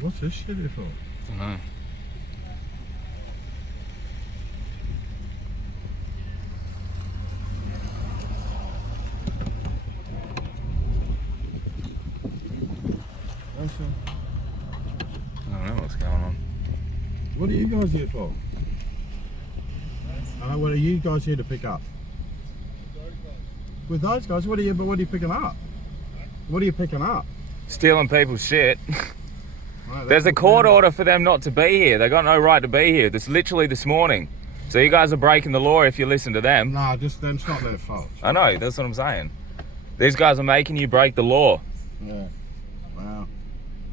What's this shit here for? I don't know. I don't know what's going on. What are you guys here for? What are you guys here to pick up? With those guys? What are you picking up? What are you picking up? Stealing people's shit. Right, There's a court order for them not to be here. They got no right to be here. This literally this morning. So you guys are breaking the law if you listen to them. Nah, just then it's not their fault. I know, that's what I'm saying. These guys are making you break the law. Yeah. Wow.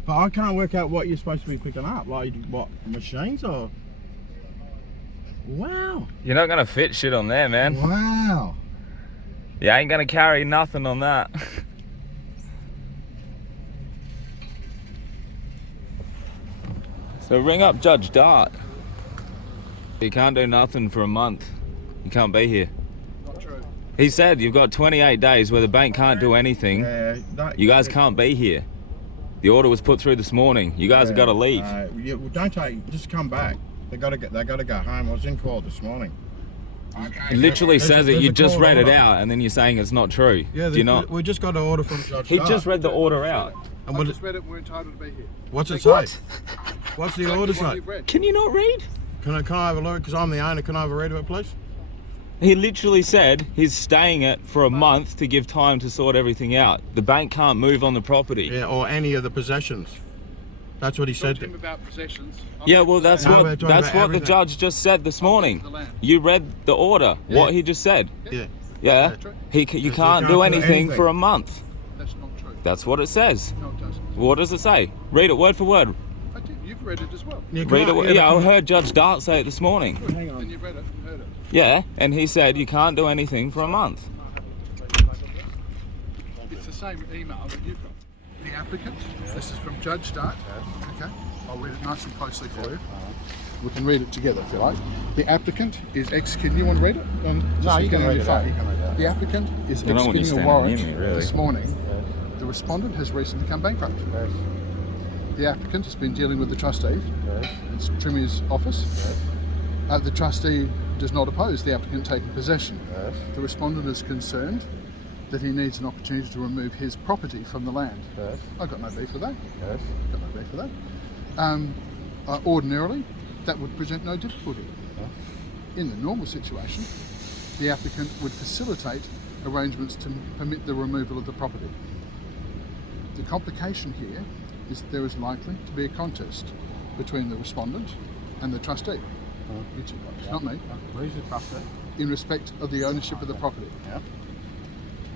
But I can't work out what you're supposed to be picking up. Like, what, machines or? Wow. You're not gonna fit shit on there, man. Wow. You ain't gonna carry nothing on that. So ring up Judge Dart. You can't do nothing for a month. You can't be here. Not true. He said you've got 28 days where the bank can't do anything. Yeah, You guys can't be here. The order was put through this morning. You guys have got to leave. Yeah, well, don't take. Just come back. They gotta go home. I was in court this morning. It literally says it. there's You a just court read it order. out, and then you're saying it's not true. Yeah, Do you not? we just got an order from Judge He Dart. just read the order out. And I what just read it, we're entitled to be here. what's it say? What? What's the Exactly order what say? you've read. Can you not read? Can I have a look? Because I'm the owner. Can I have a read of it, please? He literally said he's staying it for a month to give time to sort everything out. The bank can't move on the property. Yeah, or any of the possessions. That's what he Talk said. to him about possessions. Yeah, well, that's No, we're what talking that's about what the everything. judge just said this morning. the land. You read the order. Yeah. What he just said. Yeah. Yeah. That's right. You You can't can't do do anything anything. for a month. That's not true. That's what it says. No, it doesn't. What does it say? Read it word for word. I did. You've read it as well. Yeah, Read it. Yeah, I heard Judge Dart say it this morning. Good. Hang on. Then you've read it and heard it. Yeah, and he said you can't do anything for a month. It's the same email that you've got. The applicant, this is from Judge Dart. Okay, I'll read it nice and closely for you. We can read it together if you like. The applicant is executing. You want to read it? No, you can read it out. The applicant is I don't want you executing a standing warrant near me, really. this morning. The respondent has recently become bankrupt. The applicant has been dealing with the trustee. It's Trimmy's office. The trustee does not oppose the applicant taking possession. The respondent is concerned that he needs an opportunity to remove his property from the land. I've got no beef with that. Got no beef with that. Ordinarily, that would present no difficulty. In the normal situation, the applicant would facilitate arrangements to permit the removal of the property. The complication here is that there is likely to be a contest between the respondent and the trustee. You two guys, not me. Who's the trustee? In respect of the ownership of the property. Yeah.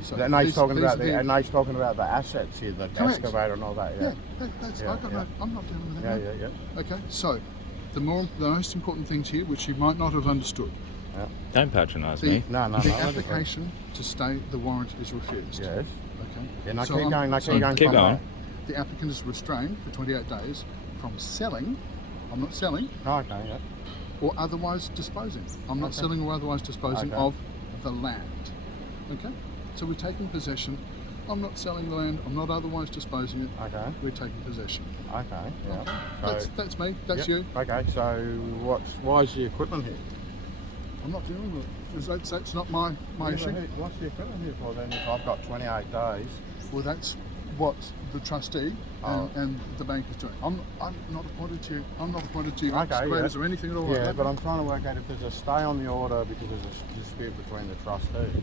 So And now he's these- talking these about are the, and now he's talking about the assets here, the Correct. excavator and all that. yeah, Yeah. that's. Yeah, I've got yeah. no. I'm not dealing with Yeah, that. yeah. Okay, so the most important things here, which you might not have understood, Don't patronise the, me. No, no, the no. application to stay the warrant is refused. Yes. Okay. Yeah, now So keep I'm- going. Now so keep going. Keep from going. there. The applicant is restrained for 28 days from selling. I'm not selling. Oh, okay. Yeah. Or otherwise disposing. I'm not Okay. selling or otherwise disposing Okay. of the land. Okay? So we're taking possession. I'm not selling the land. I'm not otherwise disposing it. Okay. We're taking possession. Okay. Yeah. Okay? That's me. That's yeah. you. Okay. So why is the equipment here? I'm not dealing with it. That's not my issue. What's the equipment here for then if I've got 28 days? Well, that's what the trustee Oh. and the bank is doing. I'm not appointed to. I'm not appointed to Okay, creditors yeah. or anything at all. Yeah, like that. but I'm trying to work out if there's a stay on the order because there's a dispute between the trustee.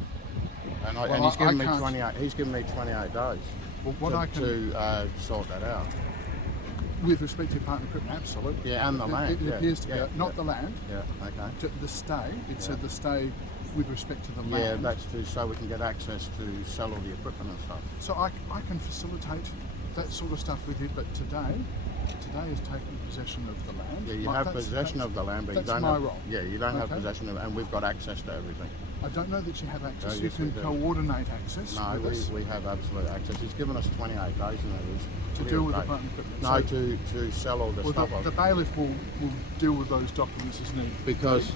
And, Well, and he's given me can't- 28. He's given me 28 days Well, what I can, to sort that out. with respect to your partner equipment, absolutely. Yeah, and the land. It yeah, appears to yeah, be not yeah, the land. Yeah. Okay. The stay. It said the stay with respect to the land. Yeah, that's so we can get access to sell all the equipment and stuff. So I can facilitate that sort of stuff with you, but today is taking possession of the land. Yeah, you Like, have that's- possession that's- of the land, but you that's don't my have. role. Yeah, you don't have Okay. possession of, and we've got access to everything. I don't know that you have access. Oh, You yes, we can do. coordinate access No, with us we have absolute access. He's given us 28 days and it is to deal with the partner equipment. No, to sell all the well, stuff. the bailiff will deal with those documents as needed. Because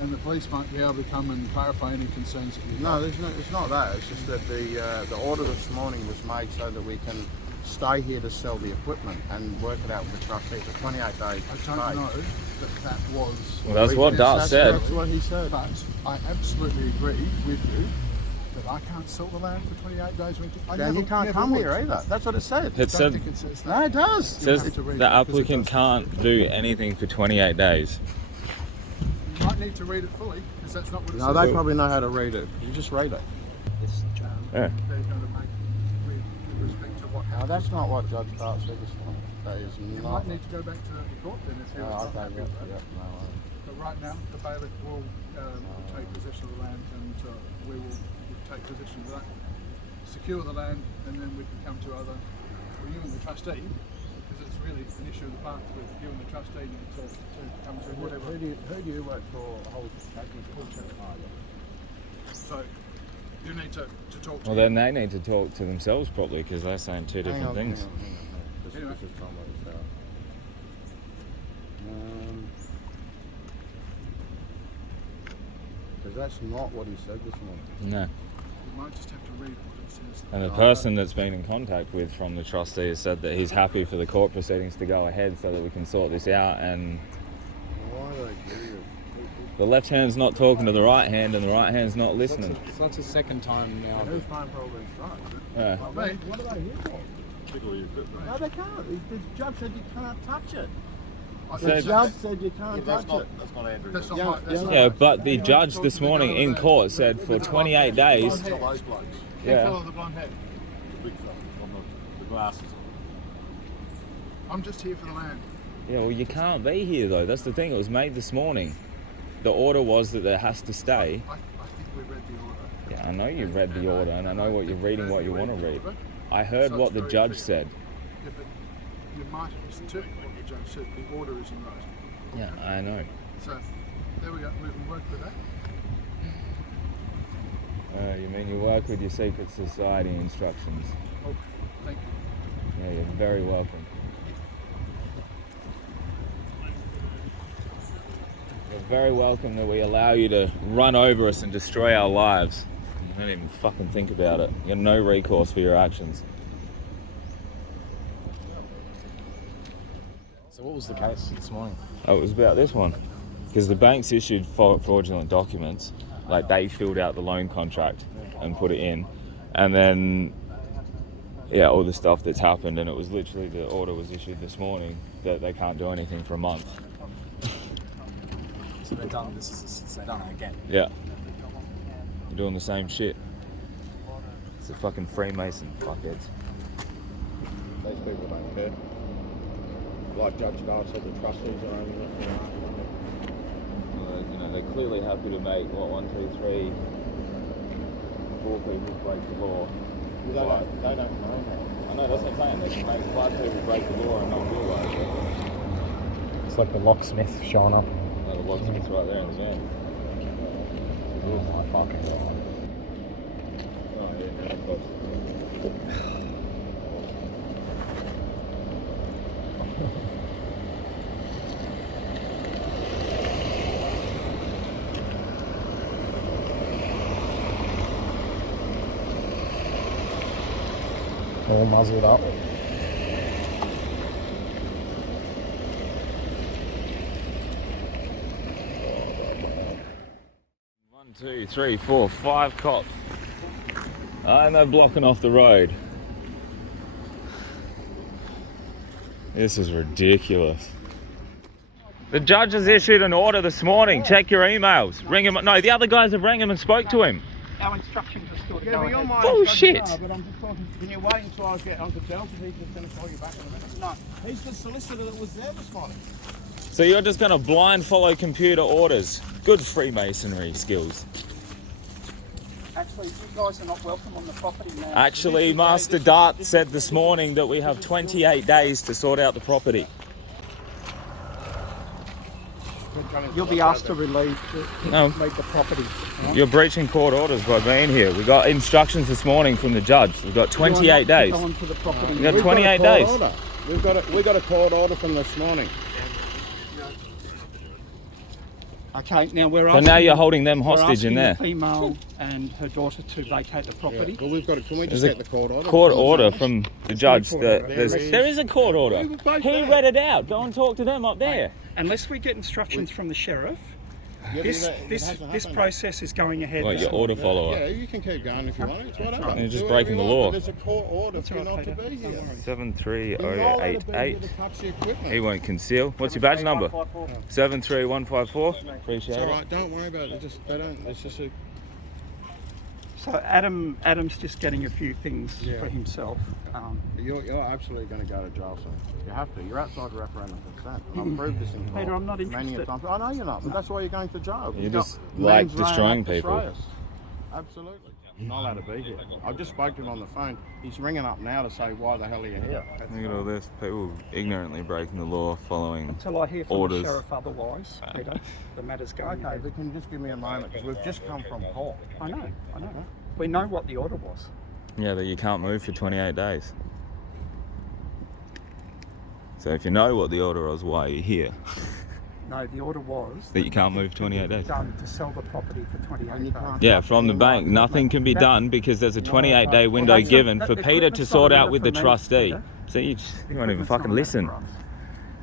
And the police might be able to come and clarify any concerns that you've no, got. it's not that. It's just that the order this morning was made so that we can stay here to sell the equipment and work it out with the trustee for 28 days. I don't know that was. Well, that's what Dart said. That's what he said. But I absolutely agree with you that I can't sell the land for 28 days. And you can't come would. here either. That's what it said. It I don't said think it says that. No, it does. It says have to read the it because it applicant does. can't do anything for 28 days. You might need to read it fully because that's not what it No, says. they probably know how to read it. You just read it. Yeah. They're going to make with respect to what No, happened. that's not what Judge Dart said this morning. That is You not. might need to go back to the court then if you're Oh, not okay, happy yeah, with that. yeah, no worries. But right now, the bailiff will take possession of the land and we will take possession of that, secure the land, and then we can come to either you and the trustee, because it's really an issue of the parts with you and the trustee need to come to whatever. Who do you work for? Hold So you need to talk to Well, then they need to talk to themselves properly because they're saying two different things. Anyway. This is Tom Rhodes, because that's not what he said this morning. No. You might just have to read what it says. And the person that's been in contact with from the trustee has said that he's happy for the court proceedings to go ahead so that we can sort this out. And Why do they give you? the left hand's not talking to the right hand, and the right hand's not listening. So that's the second time now. Who's paying for all these drugs? Yeah. Me? What are they here for? No, they can't. The judge said you can't touch it. The Said- judge said you can't touch it. That's not Yeah, my. That's yeah. not Yeah, my- but the judge this morning in court said for 28 days. Blonde hair. Big Yeah. fellow with the blonde hair. The glasses. I'm just here for the land. Yeah, well, you can't be here though. That's the thing. It was made this morning. The order was that there has to stay. I think we read the order. Yeah, I know you read the order, and I know what you're reading, what you want to read. I heard So what it's the very judge clear. said. Yeah, but you might have misinterpreted what the judge said. The order is in writing. Yeah, I know. So there we go. We can work with that. You mean you work with your secret society instructions? Oh, thank you. Yeah, you're very welcome. You're very welcome that we allow you to run over us and destroy our lives. You don't even fucking think about it. You have no recourse for your actions. So what was the case this morning? Oh, it was about this one. Because the bank's issued fraudulent documents. Like, they filled out the loan contract and put it in. And then, yeah, all the stuff that's happened. And it was literally, the order was issued this morning that they can't do anything for a month. So they've done they've done it again. Yeah. You're doing the same shit. It's a fucking Freemason, fuckheads. These people don't care. Like Judge Dart said, the trustees are only looking after them. You know, they're clearly happy to make, what, 1, 2, 3, 4 people break the law. They don't know that. I know, that's what I'm saying. They can make 5 people break the law and not realise it. It's like the locksmith showing up. Like the locksmith's right there in the van. Oh my fucking god. Oh, yeah, of course. All muzzled up. 2, 3, 4, 5 cops. And they're blocking off the road. This is ridiculous. The judge has issued an order this morning. Check your emails. Ring him. No, the other guys have rang him and spoke to him. Our instructions are still to Yeah, go but you're ahead. my Bullshit. instructor, but I'm just talking. Can you wait until I get onto Delta? He's just going to call you back in a minute. No. He's the solicitor that was there this morning. So you're just going to blind follow computer orders. Good Freemasonry skills. Actually, you guys are not welcome on the property now. Actually, Master Dart said this morning that we have 28 days to sort out the property. You'll be asked to relieve No. leave the property. You're breaching court orders by being here. We got instructions this morning from the judge. We've got 28 days. Go onto the property. We got We've got a 28 court days. order. We got a court order from this morning. Okay, now we're So asking. now you're holding them we're hostage in asking there. the female and her daughter to vacate the property. Well, we've got. Can we just There's a get the court order? Court order from the judge court that order. there is a court order. We were both He there. read it out. Go and talk to them up there. Unless we get instructions from the sheriff, Yeah, this it this hasn't this happened. process is going ahead. What, this your morning. order follower? Yeah, you can keep going if you want. It's whatever. You're just Do breaking whatever the you want, law. but There's a court order for you all not right, to Peter. be here. Don't worry. You're not allowed to be here 73088. to touch the equipment. He won't conceal. What's your badge number? 73154. Appreciate It's all it. right. Don't worry about it. They don't. It's just a. So Adam's just getting a few things Yeah. for himself. You're absolutely going to go to jail, sir. You have to. You're outside the referendum consent. And I've proved this in court. Peter, I'm not many interested. a times. I know you're not, but that's why you're going to jail. You You've just got like names laying destroying up to people. betray us. Absolutely. You're not allowed to be here. I just spoke to him on the phone. He's ringing up now to say, why the hell are you here? Look at all this. People ignorantly breaking the law, following Until I hear from orders. the sheriff otherwise, Peter, the matter's going Okay, ahead. but can you just give me a moment? Because we've just come from court. I know. We know what the order was. Yeah, that you can't move for 28 days. So if you know what the order was, why are you here? No, the order was That you can't move 28 days. done to sell the property for 28 And you days. can't- Yeah, from the bank. Nothing can be done because there's a 28-day window that's not- given that- for that's Peter not to a sort matter out with the for me, trustee. Peter. So you won't even Equipment's fucking not a listen. matter for us.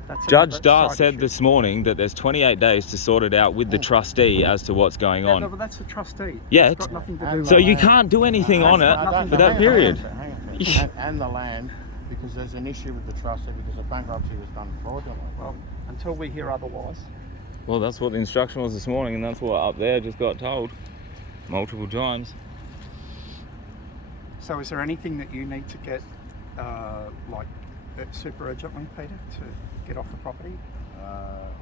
That's Judge another Dart side said issue. this morning that there's 28 days to sort it out with the trustee as to what's going Yeah, no, on. but that's the trustee. Yeah, It's got nothing to do with So you that. can't do anything on it nothing for to that do period. And the land, because there's an issue with the trustee because the bankruptcy was done fraudulently. Well, until we hear otherwise. Well, that's what the instruction was this morning, and that's what up there just got told multiple times. So is there anything that you need to get, super urgently, Peter, to get off the property?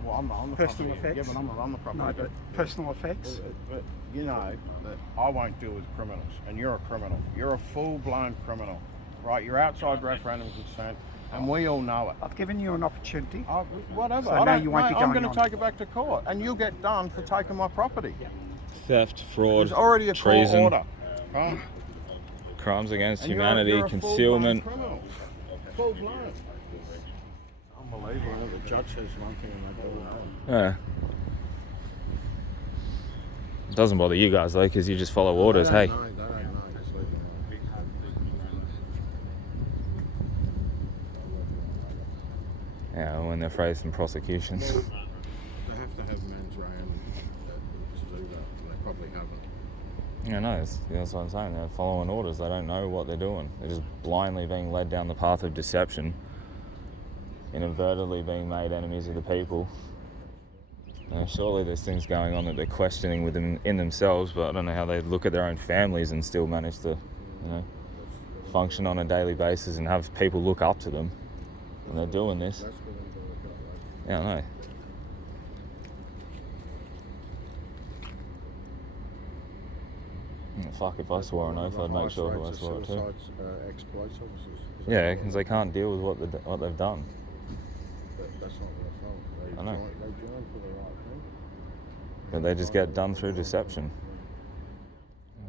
Well, I'm not on the Personal property. effects? Yeah, but I'm not on the property. No, but personal effects? But you know that I won't deal with criminals, and you're a criminal. You're a full-blown criminal, right? You're outside referendum consent, and we all know it. I've given you an opportunity. Whatever. So I now don't, you won't be mate, I'm going going to on. take it back to court, and you'll get done for taking my property. Yeah. Theft, fraud, There's already a treason, court order. Right? crimes against And humanity, you're a concealment. full-blown criminal. Full-blown. Unbelievable. The judge says one thing and they do another. Yeah. It doesn't bother you guys though, because you just follow orders. Hey. They don't know. Just leave it alone. Yeah, when they're facing prosecutions. They have to have mens rea to do that. They probably haven't. Yeah, no, that's what I'm saying. They're following orders. They don't know what they're doing. They're just blindly being led down the path of deception, inadvertently being made enemies of the people. Surely there's things going on that they're questioning within in themselves, but I don't know how they look at their own families and still manage to, function on a daily basis and have people look up to them when they're doing this. That's for them to look at. Yeah, I know. Fuck, if I swore an oath, I'd make sure who I swore it to. Ex-police officers. Yeah, because they can't deal with what they've done. That's not their fault. I know. They joined for the right thing. But they just get done through deception.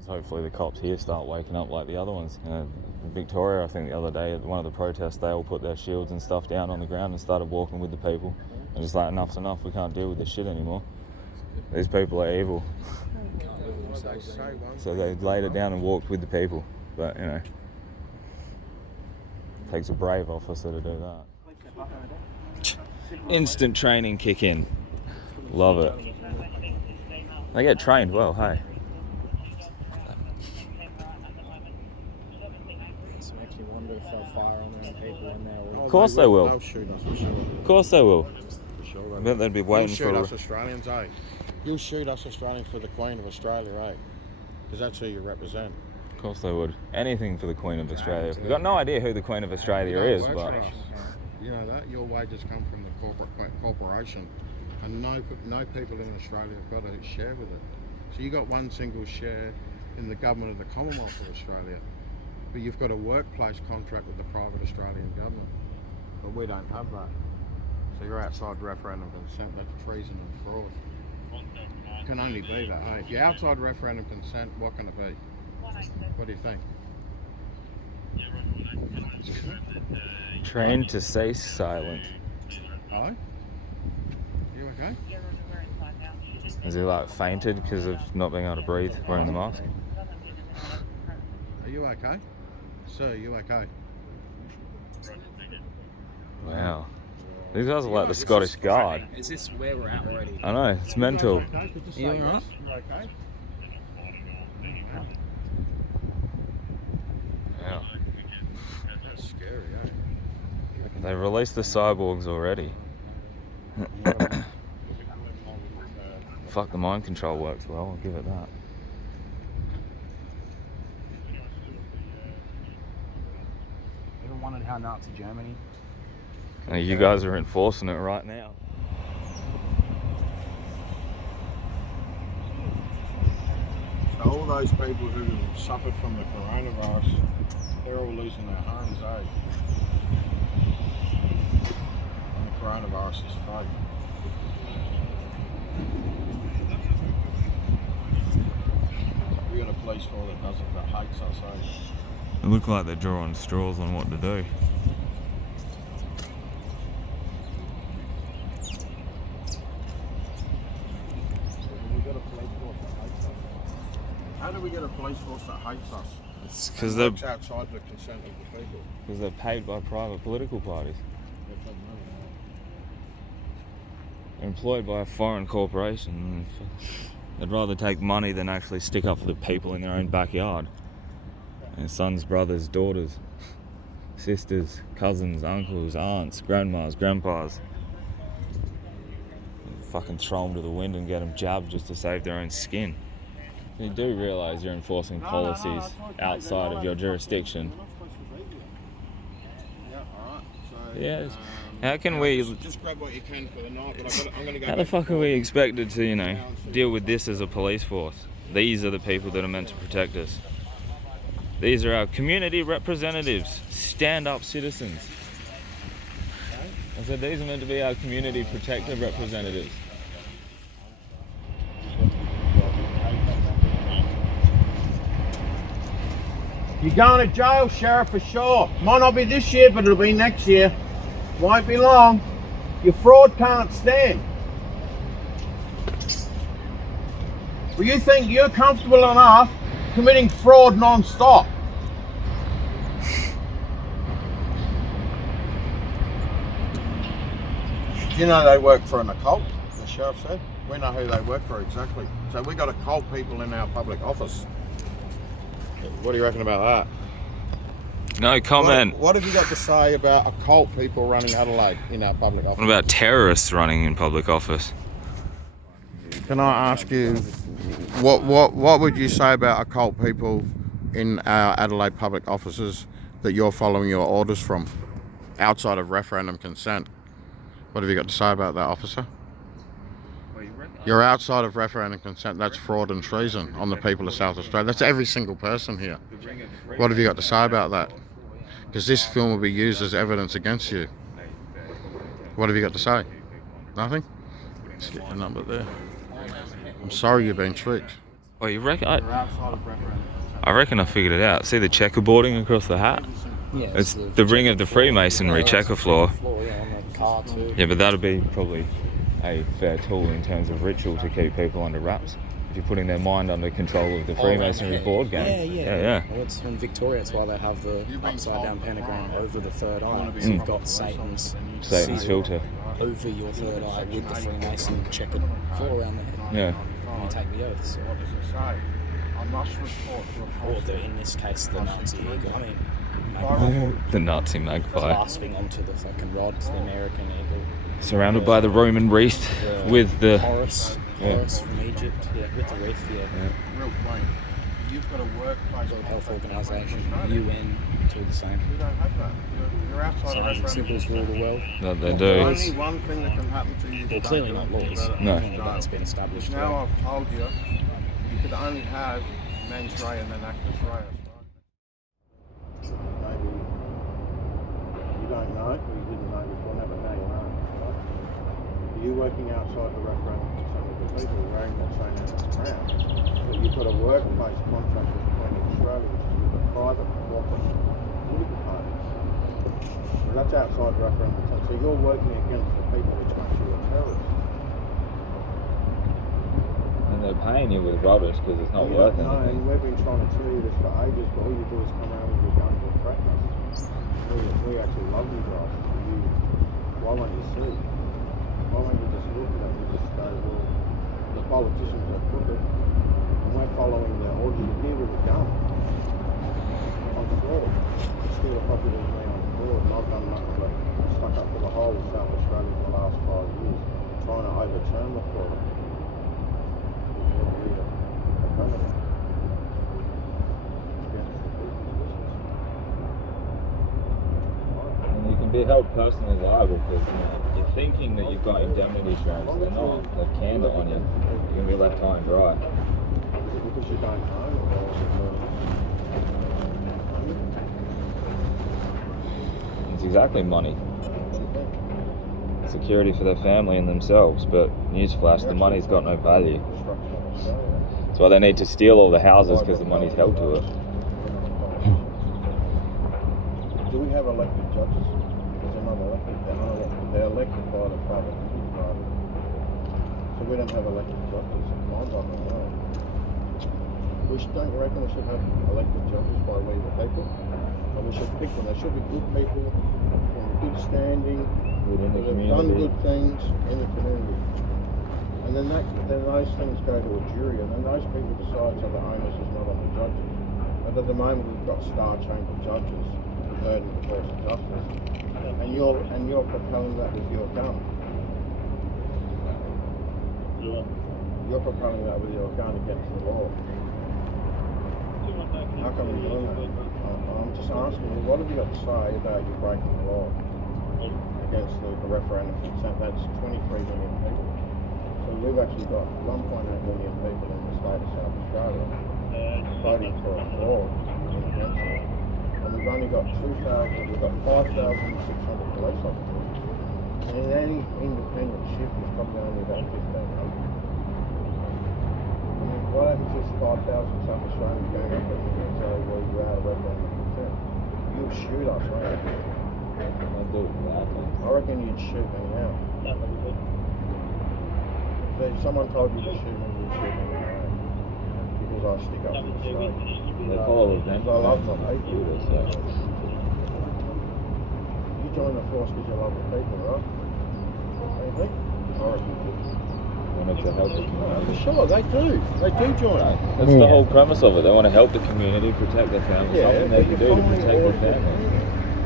So hopefully the cops here start waking up like the other ones. In Victoria, I think the other day at one of the protests, they all put their shields and stuff down on the ground and started walking with the people. And just like, enough's enough, we can't deal with this shit anymore. These people are evil. So they laid it down and walked with the people. But, it takes a brave officer to do that. Instant training kick in. Love it. They get trained well, hey. It makes me wonder if they'll fire on their own people in there. Oh, Of course they will. They'll shoot us for sure. Of course they will. For sure. I bet they'd be waiting You'll shoot for. us Australians, eh? You'll shoot us Australians for the Queen of Australia, eh? Because that's who you represent. Of course they would. Anything for the Queen of Australia. We've got no idea who the Queen of Australia You don't is, work but for us. You know that your wages come from the corporation, and no people in Australia have got a share with it. So you got one single share in the government of the Commonwealth of Australia, but you've got a workplace contract with the private Australian government. But we don't have that. So you're outside referendum consent. That's treason and fraud. It can only be that. Hey, if you're outside referendum consent, what can it be? What do you think? trained to stay silent. Hi? You okay? Is he like fainted because of not being able to breathe wearing the mask? Are you okay? Sir, are you okay? Wow. These guys are like the Scottish Guard. Is this where we're at already? I know, it's mental. Okay, could you say You yes? alright? You okay? Wow. That's scary, eh? They released the cyborgs already. Fuck, the mind control works well, I'll give it that. Ever wondered how Nazi Germany? You guys are enforcing it right now. So all those people who suffered from the coronavirus, they're all losing their homes, eh? And the coronavirus is fake. We got a police force that hates us, eh? It look like they're drawing straws on what to do. How do we get a police force that hates us? It's because they're, Works outside the consent of the people. paid by private political parties. Employed by a foreign corporation. They'd rather take money than actually stick up for the people in their own backyard. Their sons, brothers, daughters, sisters, uncles, aunts, grandmas, grandpas. Fucking throw them to the wind and get them jabbed just to save their own skin. You do realise you're enforcing policies outside of your jurisdiction. Yeah, alright. So, Yes. How can we... Just grab what you can for the night, but I'm going to go. How the fuck are we expected to, deal with this as a police force? These are the people that are meant to protect us. These are our community representatives, stand-up citizens. I said these are meant to be our community protective representatives. You're going to jail, Sheriff, for sure. Might not be this year, but it'll be next year. Won't be long. Your fraud can't stand. Well, you think you're comfortable enough committing fraud non-stop? Do you know they work for an occult? The sheriff said. We know who they work for exactly. So we got occult people in our public office. What do you reckon about that? No comment. What have you got to say about occult people running Adelaide in our public office? What about terrorists running in public office? Can I ask you, what would you say about occult people in our Adelaide public offices that you're following your orders from, outside of referendum consent? What have you got to say about that, officer? You're outside of referendum consent. That's fraud and treason on the people of South Australia. That's every single person here. What have you got to say about that? Because this film will be used as evidence against you. What have you got to say? Nothing? Let's get your number there. I'm sorry you've been tricked. Oh, you reckon? You're outside of referendum consent. I reckon I figured it out. See the checkerboarding across the hat? Yeah, It's the ring of the Freemasonry checker floor. Yeah, on the car too. Yeah, but that'd be probably a fair tool in terms of ritual to keep people under wraps. If you're putting their mind under control of the Freemasonry board game. Yeah. Well, it's in Victoria. It's why they have the upside down pentagram over the third eye. So you've got Satan's seal filter. over your third eye with the Freemason checkered floor around the head. Yeah. And you take the oaths. What does it say? I must report to a Or in this case, the Nazi ego. I mean, The Nazi magpie. clasping onto the fucking rods, the American eagle. Surrounded by the Roman wreath with the... Horus from Egypt, with the wreath, Real plain. You've got a workplace. World Health Organization, UN, do the same. We don't have that. You're outside Signs and of symbols rule the world. That they The do. only one thing that can happen to you. Well, clearly not laws. No. That's been established. Now I've told you, you could only have mens rea and then actus reus, right? Maybe you don't know, or you didn't know before, now, but now you know. Right? You're working outside the referendum to some of the people wearing that same crown, but you've got a workplace contract with the Queen of Australia, which is with the private corporate political parties. So that's outside the referendum. So you're working against the people, which makes you a terrorist. And they're paying you with rubbish because it's not You worth don't know, and anything. we've been trying to tell you this for ages, but all you do is come around with your guns and threaten us. We actually love you guys. Why won't you see? Why won't you just look at it and just go, well, the politicians are crooked, and we're following their order. You're here with a gun on fraud. Steal a property with me on fraud, and I've done nothing but stuck up for the whole of South Australia for the last 5 years, trying to overturn the fraud. And you can be held personally liable because you're thinking that you've got indemnity insurance. They're not. They've canned it on you. You're going to be left high and dry. Because you don't know, or It's exactly money. Security for their family and themselves, but newsflash, the money's got no value. That's why they need to steal all the houses because the money's held to it. do we have elected judges? Because they're not elected, they're unelected. They're elected by the private party. So we don't have elected judges. Mine's on the way. Don't you reckon we should have elected judges by way of the people? And we should pick them. They should be good people, from good standing, Within the that have done community. good things in the community. And then those things go to a jury, and then those people decide so the onus is not on the judges. But at the moment we've got star chamber judges who've heard the course of justice. And you're propelling that with your gun. You're propelling that with your gun against the law. How come you're doing that? I'm just asking you, what have you got to say about you breaking the law against the referendum consent? That's 23 million people. So we've actually got 1.8 million people in the state of South Australia voting for a fraud in the council. And we've only got 5,600 police officers. And in any independent shift, there's probably only about 1,500. What happens if 5,000 South Australians going up and say, well, you're out of referendum consent? You'll shoot us, right? I'll do it gladly. I reckon you'd shoot me now. If someone told you to shoot me, you'd shoot me now. Because I stick up for the state. They follow events. I love the people. So. You join the force because you love the people, right? Don't you think? I reckon you do. Wanted to help the For community. sure, they do. They do join. That's the whole premise of it. They want to help the community, protect their family. Yeah, Something they but can do to you're protect their family.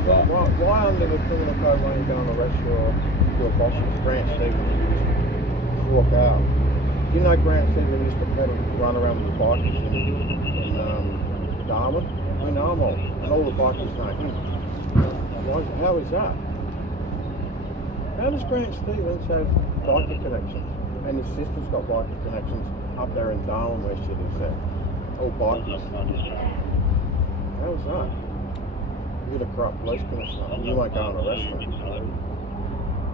But Why under the criminal code won't you go and arrest your bosses? Grant Stevens used to walk out. Do you know Grant Stevens used to run around with the bikers in Darwin? I know them all. And all the bikers know him. How is that? How does Grant Stevens have biker connections? And his sister's got biker connections up there in Darwin where she lives there. All bikers. How is that? You're the corrupt police commissioner. You won't go and arrest me.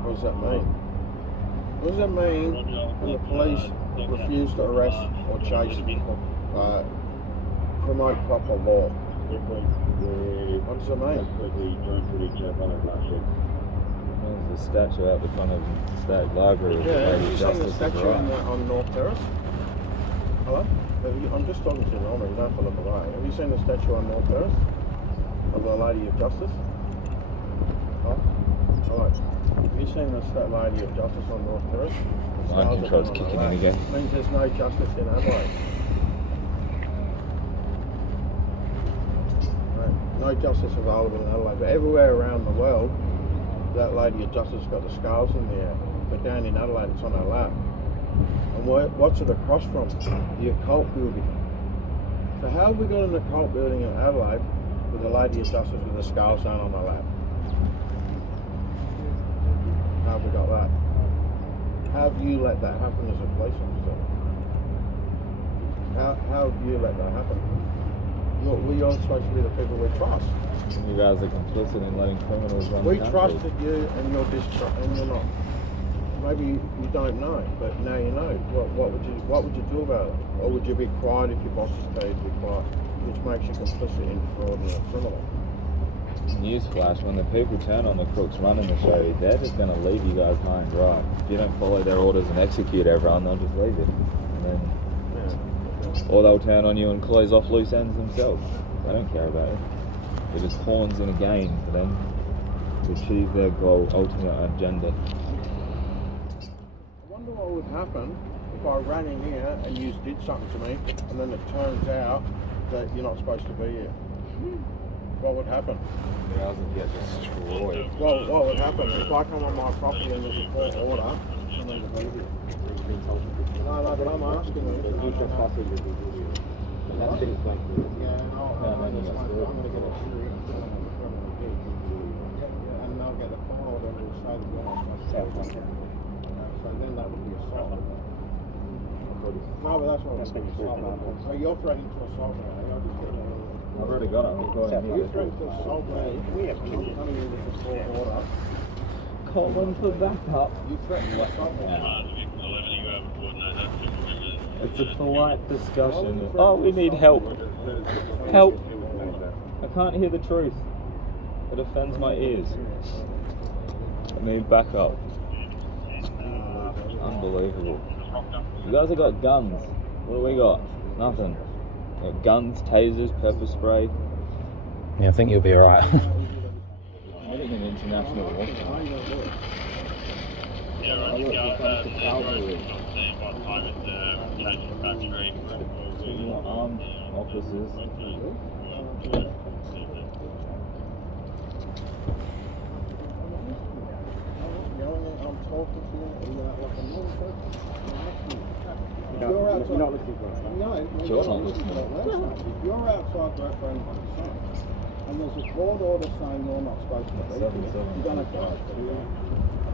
What does that mean? What does that mean when the police refuse to arrest or chase or promote proper law? What does it mean? there's a statue out the front of the State Library of the Yeah, have Lady you seen the Justice of the statue Right. on North Terrace? Hello? I'm just talking to you normally, you don't have to look away. Have you seen the statue on North Terrace of the Lady of Justice? Hello? Hello? Have you seen the Lady of Justice on North Terrace? Mind control's kicking in again. Means there's no justice in Adelaide. No no justice available in Adelaide, but everywhere around the world, that lady of justice has got the scales in the air, but down in Adelaide it's on her lap. And what's it across from? The occult building. So how have we got an occult building in Adelaide with a lady of justice with the scales down on her lap? How have we got that? How have you let that happen as a police officer? How have you let that happen? You're supposed to be the people we trust. You guys are complicit in letting criminals run We the country. trusted you and you're and you're not. Maybe you don't know, but now you know. What would you do about it? Or would you be quiet if your bosses tell you to be quiet, which makes you complicit in fraud and a criminal? Newsflash, when the people turn on the crooks running the show, they're just going to leave you guys high and dry. If you don't follow their orders and execute everyone, they'll just leave it. And then, or they'll turn on you and close off loose ends themselves. They don't care about it. They're just pawns in a game for them to achieve their goal, ultimate agenda. I wonder what would happen if I ran in here and you did something to me and then it turns out that you're not supposed to be here. What would happen? The houses get destroyed. Well, what would happen if I come on my property and there's a court order? No, but I'm asking you. Yeah, no, I'm going to get a jury and they'll get a court order and will say that you're not supposed to be. So then that would be assault. No, but that's what I'm saying. So you're threatening to assault me. I've already got it. You threatened to assault me. We have coming in with the court order. Calling for backup. You threatened to assault me. It's a polite discussion. Oh, we need help. Help. I can't hear the truth. It offends my ears. I need backup. Unbelievable. You guys have got guns. What do we got? Nothing. We got guns, tasers, pepper spray. Yeah, I think you'll be alright. Living in international war. Armed officers. I'm talking to you and you're not like a normal person. You're not looking for it. No, Sure not listening. If you're outside referendum consent and there's a court order saying you're not supposed to be, you're going to go. I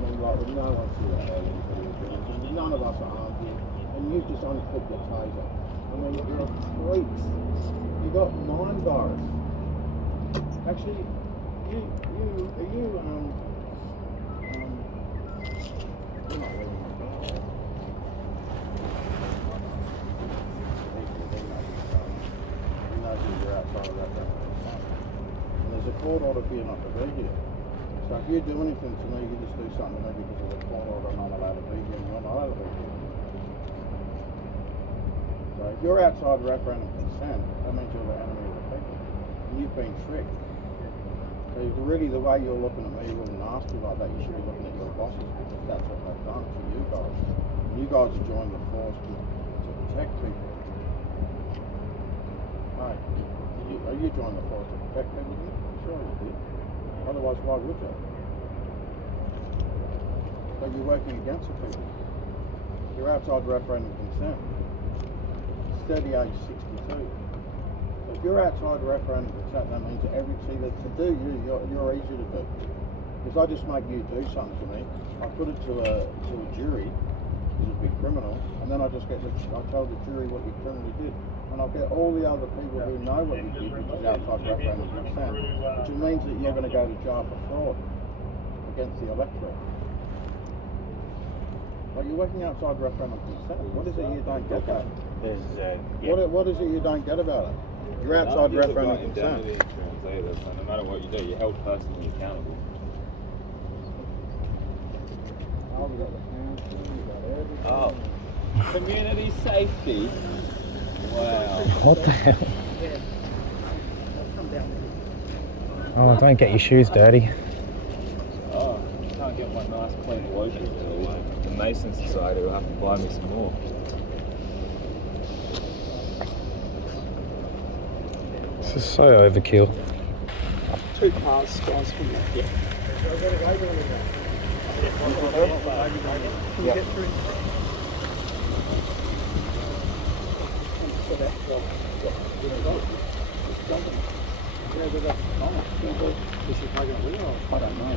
mean, like, no one see that. None of us are armed here. And you've just only put your taser. I mean, you're freaks. You got mind virus. Actually, you're not really you're outside of that referendum. And there's a court order for you not to be here. So if you do anything to me, you just do something to me because of a court order and I'm allowed to be here and you're not allowed to be here. So if you're outside referendum consent, that means you're the enemy of the people. And you've been tricked. So really the way you're looking at me really nasty like that, you should be looking at your bosses because that's what they've done to you guys. And you guys have joined the force to protect people. Hey, you joined the force to protect people? Sure you did. Otherwise, why would you? So you're working against the people. You're outside referendum consent. It's 30 age 62. So if you're outside referendum consent, that means that to do you're easy to do. Because I just make you do something to me. I put it to a jury, which would be criminal, and then I tell the jury what you criminally did. And I'll get all the other people who know what you did, which is outside referendum consent, which means that you're going to go to jail for fraud against the electorate. Like you're working outside referendum consent. What is it you don't get about it? What is it you don't get about it? You're outside referendum consent. So no matter what you do, you're held personally accountable. Oh, community safety. Wow. What the hell? Oh, don't get your shoes dirty. Oh, I can't get my nice clean lotion. The Mason Society will have to buy me some more. This is so overkill. 2 cars, guys, from that. Yeah. Can you get through? I don't know.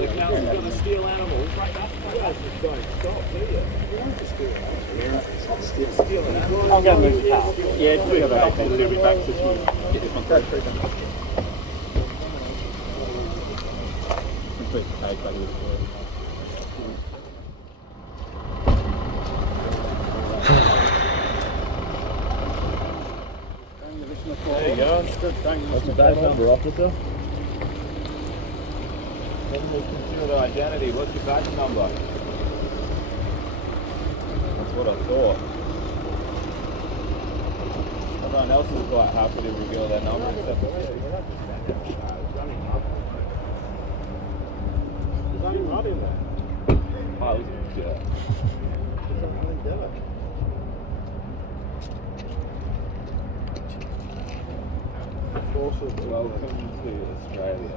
The cow's got to steal animals. You guys just don't stop, do you? I'm going to move the car. Yeah, we go back a little bit back to get this one through. Complete the cage back with There you go. What's the badge number, officer? Criminals concealed identity. What's your badge number? That's what I thought. Everyone else is quite happy to reveal their number except for you. There's only mud in there. Oh, look at this shit. Welcome to Australia.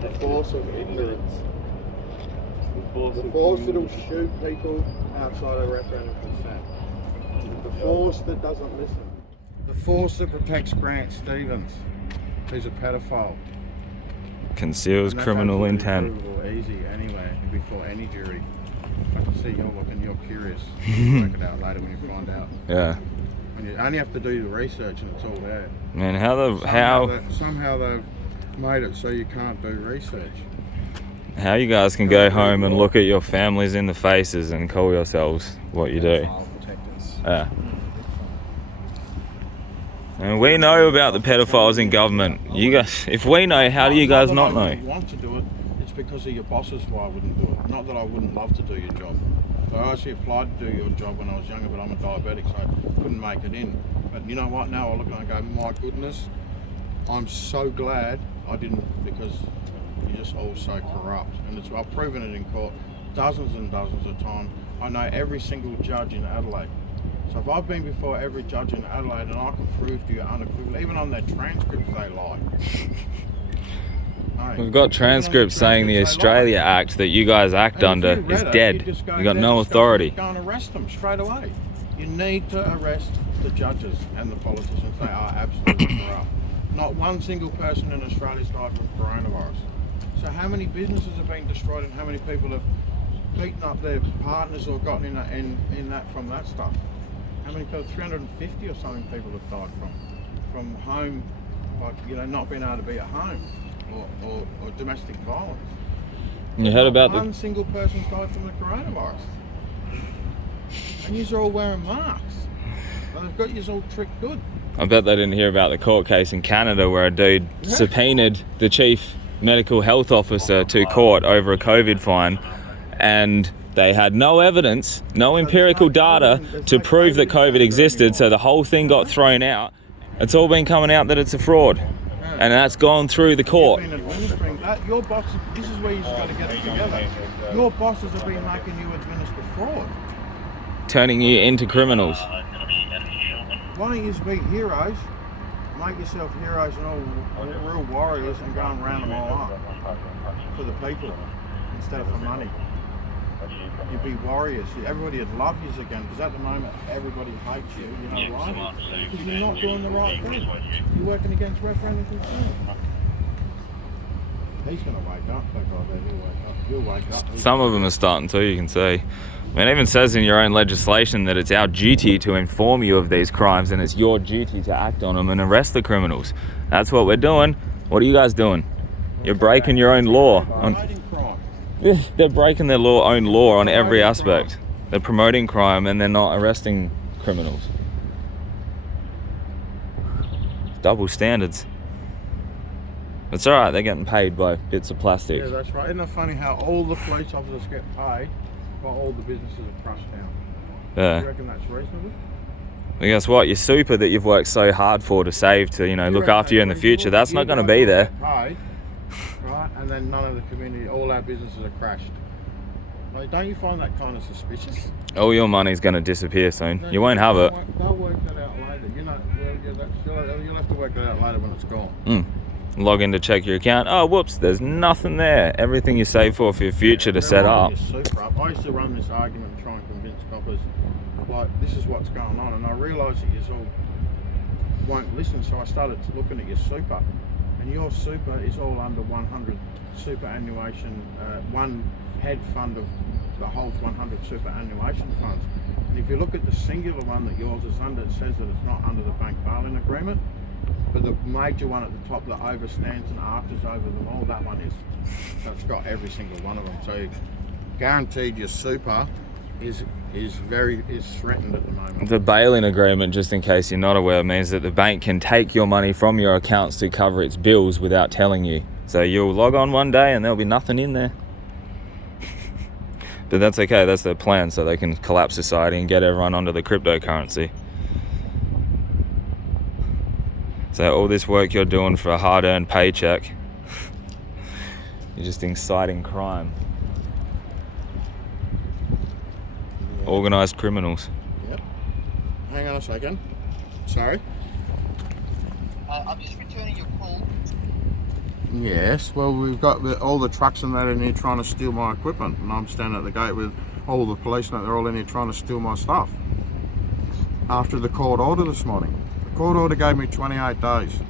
The force of ignorance. The The force that'll shoot people outside of referendum consent. The force that doesn't listen. The force that protects Grant Stevens. He's a pedophile. Conceals And that's criminal absolutely intent. provable easy anyway, before any jury. I can see you're looking, you're curious. You'll work it out later when you find out. Yeah. And you only have to do the research and it's all there. Man, Somehow they've made it so you can't do research. how you guys can go home and look at your families in the faces and call yourselves what you do. Child protectors. Yeah. And we know about the pedophiles in government. You guys, if we know, how do you guys not that I know? wouldn't want to do it. It's because of your bosses why I wouldn't do it. Not that I wouldn't love to do your job. So I actually applied to do your job when I was younger, but I'm a diabetic, so I couldn't make it in. But you know what? Now I look and I go, my goodness, I'm so glad I didn't, because you're just all so corrupt. And I've proven it in court dozens and dozens of times. I know every single judge in Adelaide. So if I've been before every judge in Adelaide and I can prove to you unequivocally, even on their transcripts they lie. Hey, We've got transcripts saying the Australia Act that you guys act and if under you read is it, dead. you just go You got there, no just go authority. and arrest them straight away. You need to arrest the judges and the politicians. They are absolutely corrupt. Not one single person in Australia's died from coronavirus. So how many businesses have been destroyed and how many people have beaten up their partners or gotten in that from that stuff? How many people? 350 or something people have died from home, like, you know, not being able to be at home, or domestic violence. You heard about One single person's died from the coronavirus, and you're all wearing masks. And they've got you all tricked good. I bet they didn't hear about the court case in Canada where a dude subpoenaed the chief medical health officer to court over a COVID fine, and they had no evidence, no empirical data to prove that COVID existed, so the whole thing got thrown out. It's all been coming out that it's a fraud, and that's gone through the court. You've been administering that. Your bosses. This is where you've got to get it together. Your bosses have been making you administer fraud. Turning you into criminals. Why don't you just be heroes? Make yourself heroes and all real warriors and go and round them all up for the people instead of for money. You'd be warriors. Everybody would love you again, because at the moment everybody hates you. You know why? Because you're not doing the right thing. You're working against referendum consent. He's going to wake up. That guy there, he'll wake up. He'll wake up. Some of them are starting to, you can see. I mean, it even says in your own legislation that it's our duty to inform you of these crimes, and it's your duty to act on them and arrest the criminals. That's what we're doing. What are you guys doing? You're breaking your own law. Promoting crime. They're breaking their own law on every aspect. They're promoting crime and they're not arresting criminals. Double standards. It's alright, they're getting paid by bits of plastic. Yeah, that's right. Isn't it funny how all the police officers get paid while all the businesses are crushed down? Yeah. You reckon that's reasonable? And guess what? Your super that you've worked so hard for to save to, look after you in the future, that's not going to be there. Paid, right? And then none of the community, all our businesses are crashed. Like, don't you find that kind of suspicious? All your money's going to disappear soon. You won't have it. They'll work that out later. You'll have to work that out later when it's gone. Log in to check your account. Oh, whoops, there's nothing there. Everything you save for your future to set up. I used to run this argument and try and convince coppers, like, this is what's going on, and I realised that you all won't listen, so I started looking at your super, and your super is all under 100 superannuation, one head fund of the whole 100 superannuation funds. And if you look at the singular one that yours is under, it says that it's not under the bank bail-in agreement, but the major one at the top that overstands and arches over them all, that one is. So it's got every single one of them. So guaranteed your super is threatened at the moment. The bail-in agreement, just in case you're not aware, means that the bank can take your money from your accounts to cover its bills without telling you. So you'll log on one day and there'll be nothing in there. But that's okay, that's their plan, so they can collapse society and get everyone onto the cryptocurrency. So all this work you're doing for a hard-earned paycheck, you're just inciting crime. Organised criminals. Yep. Hang on a second. Sorry. I'm just returning your call. Yes, well, we've got all the trucks and that in here trying to steal my equipment, and I'm standing at the gate with all the police and that, they're all in here trying to steal my stuff. After the court order this morning. The court order gave me 28 days,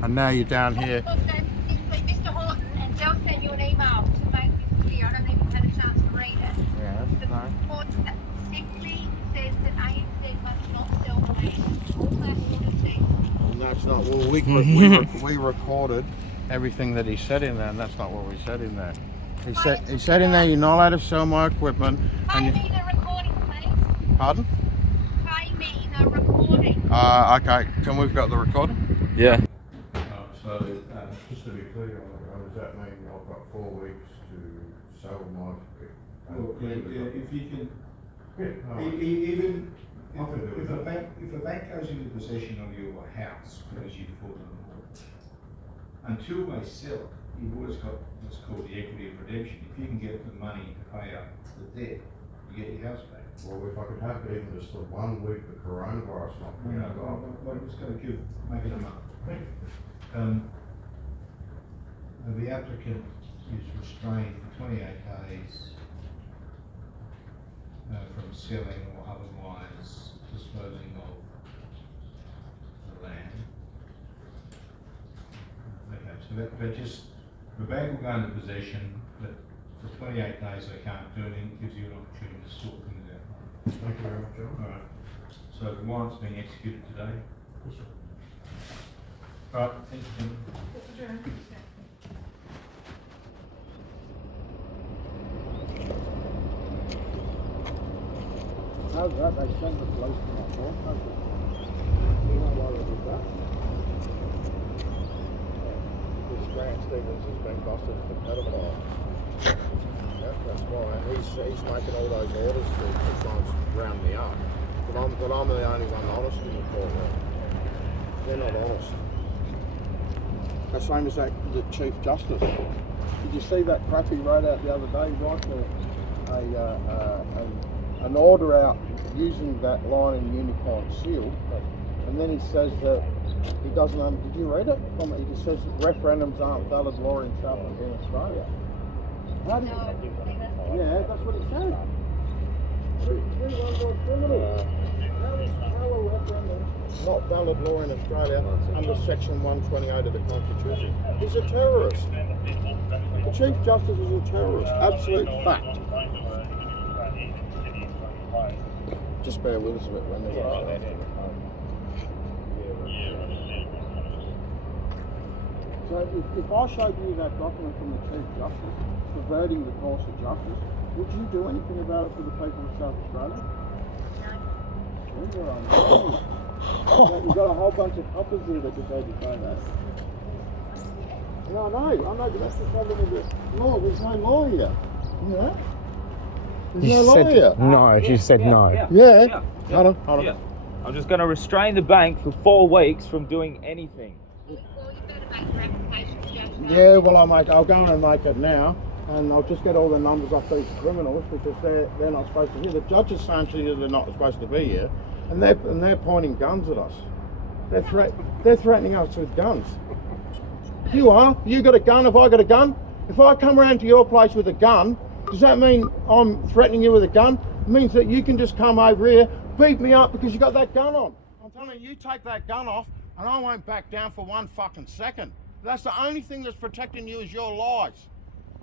and now you're down here. Mr. Horton, and they'll send you an email to make this clear. I don't even had a chance to read it. Yeah, The court simply says that ANZ must not sell things. All that order says. And that's not, well, we recorded everything that he said in there, and that's not what we said in there. He said in there, you're not allowed to sell my equipment. Pay me the recording, please. Pardon? Pay me the recording. Okay, we've got the recording? Yeah. So, just to be clear on it, does that mean I've got 4 weeks to sell my Well, if you can, Yeah, even if a bank goes into possession of your house because you've put them until they sell it, you've always got what's called the equity of redemption. If you can get the money to pay up the debt, you get your house back. Well, if I could have even just the 1 week, the coronavirus not coming out, I'm just going to make it a month. The applicant is restrained for 28 days from selling or otherwise disposing of the land. Okay, so that just, the bank will go into possession, but for 28 days they can't do anything, gives you an opportunity to sort things out. Thank you very much, John. All right. So the warrant's being executed today? Yes, sir. All right, thank you. How's that? They send the police to my door. You know why they did that? Because Grant Stevens has been busted as a pedophile. That's why. And he's making all those orders to try and round me up. But I'm the only one honest in the courtroom. They're not honest. The same as that, the Chief Justice. Did you see that crap he wrote out the other day? He wrote an order out using that line in the Unicorn Seal, and then he says that he doesn't. Did you read it? He just says that referendums aren't valid law in Australia. How do you? Yeah, that's what he said. How are referendums not valid law in Australia under Section 128 of the Constitution? He's a terrorist. The Chief Justice is a terrorist. Absolute fact. Just bear with us a bit when there's So if I showed you that document from the Chief Justice perverting the course of justice, would you do anything about it for the people of South Australia? No. You've got a whole bunch of coppers here that just heard you say that. No, I know, but that's the problem with this law. There's no law here. You know? There's no law here. No, she said no. Yeah. Hold on. Yeah. I'm just going to restrain the bank for 4 weeks from doing anything. Well, you better make your application to Judge Martin. Yeah, well, I'll go and make it now, and I'll just get all the numbers off these criminals because they're not supposed to be here. The judge is saying to you they're not supposed to be here, and they're pointing guns at us. They're threatening us with guns. You are. You got a gun. Have I got a gun? If I come around to your place with a gun, does that mean I'm threatening you with a gun? It means that you can just come over here, beat me up because you got that gun on. I'm telling you, take that gun off and I won't back down for 1 fucking second. That's the only thing that's protecting you is your lies.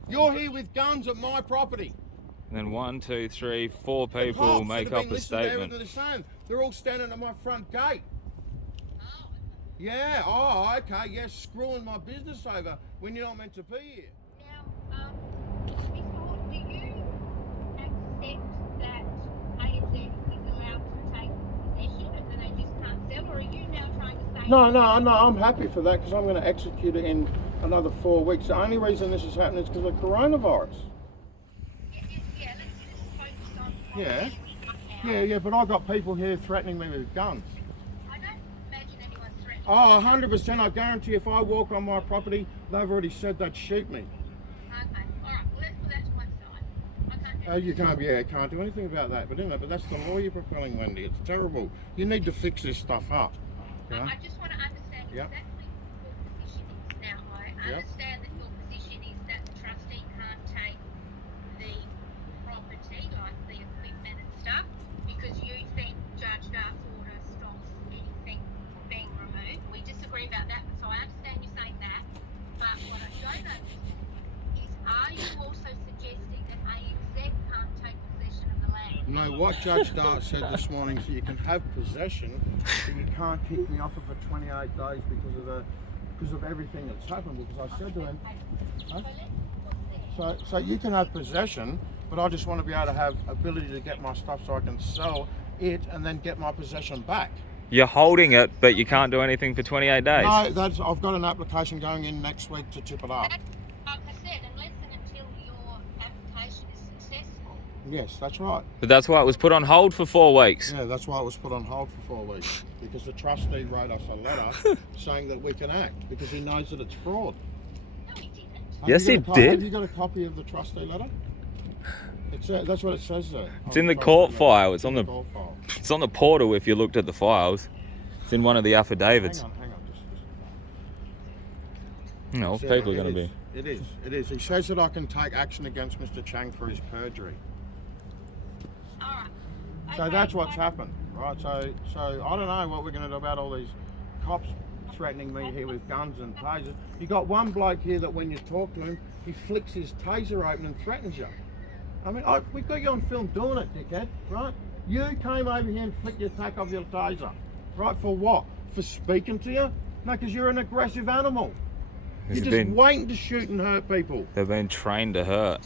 You're here with guns at my property. And then 1, 2, 3, 4 The people cops make that have up been a listening to statement. everything they're saying. They're all standing at my front gate. Oh, Yeah, oh, okay, yeah, screwing my business over when you're not meant to be here. now, Mr. Horton, do you accept that ANZ is allowed to take possession and they just can't sell, or are you now trying to say... No, I'm happy for that because I'm going to execute it in another 4 weeks. The only reason this is happening is because of coronavirus. Yeah, let's just focus on... Yeah. now. Yeah, but I've got people here threatening me with guns. I don't imagine anyone's threatening. Oh, 100%. I guarantee if I walk on my property, they've already said they'd shoot me. Okay, alright, well let's put that to one side. I can't do You can't do anything about that. But that's the law you're propelling, Wendy. It's terrible. You need to fix this stuff up. Yeah? I just want to understand Yep. exactly what your position is. Now, I Yep. understand that your position is that the trustee can't take the property, like the equipment and stuff, because you think Judge Dart's order stops anything being removed. We disagree about that, so I understand you saying that. But what I don't understand is, are you also suggesting that ANZ can't take possession of the land? No, what Judge Dart said this morning is that you can have possession, but you can't kick me off it for 28 days because of everything that's happened. Because I said to him, so you can have possession, but I just want to be able to have ability to get my stuff so I can sell it and then get my possession back. You're holding it, but you can't do anything for 28 days. No, I've got an application going in next week to tip it up. Like I said, unless and until your application is successful. Yes, that's right. But that's why it was put on hold for 4 weeks. Yeah, that's why it was put on hold for 4 weeks, because the trustee wrote us a letter saying that we can act because he knows that it's fraud. No, he didn't. Yes, he did. Have you got a copy of the trustee letter? That's what it says there. It's in the court file. It's on the court file. it's on the portal if you looked at the files. It's in one of the affidavits. Hang on. No, Just- people are going to It be. is. It is. He says that I can take action against Mr. Chang for his perjury. Alright. So that's what's happened, right? So I don't know what we're going to do about all these cops threatening me here with guns and tasers. You got one bloke here that when you talk to him, he flicks his taser open and threatens you. I mean, we've got you on film doing it, dickhead, right? You came over here and flicked your tack off your taser, right? For what? For speaking to you? No, because you're an aggressive animal. You're just waiting to shoot and hurt people. They've been trained to hurt.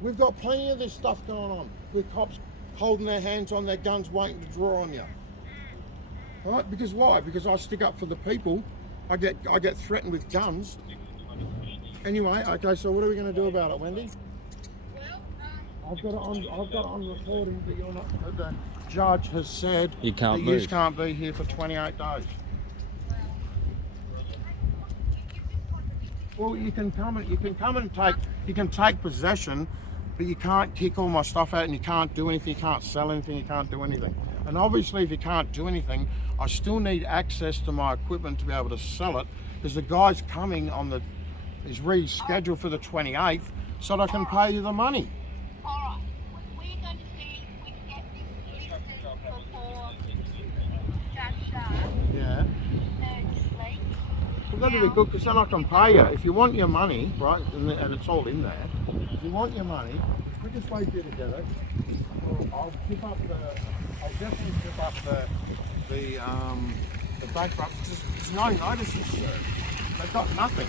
We've got plenty of this stuff going on with cops holding their hands on their guns waiting to draw on you. Right? Because why? Because I stick up for the people. I get threatened with guns. Anyway, okay, so what are we going to do about it, Wendy? I've got it on recording that you're not. The judge has said You can't that move. you can't be here for 28 days. Well, you can come and take possession, but you can't kick all my stuff out and you can't do anything. You can't sell anything. You can't do anything. And obviously, if you can't do anything, I still need access to my equipment to be able to sell it, because the guy's coming is rescheduled for the 28th, so that I can pay you the money. Alright. We're going to see if we can get this listed before Judge Dart Yeah. urgently. Well, that'd be good, because then I can pay you. If you want your money, right, and it's all in there, if you want your money, the quickest way for you to get it, I'll definitely tip up the bankruptcy. There's no notices, sir. They've got nothing.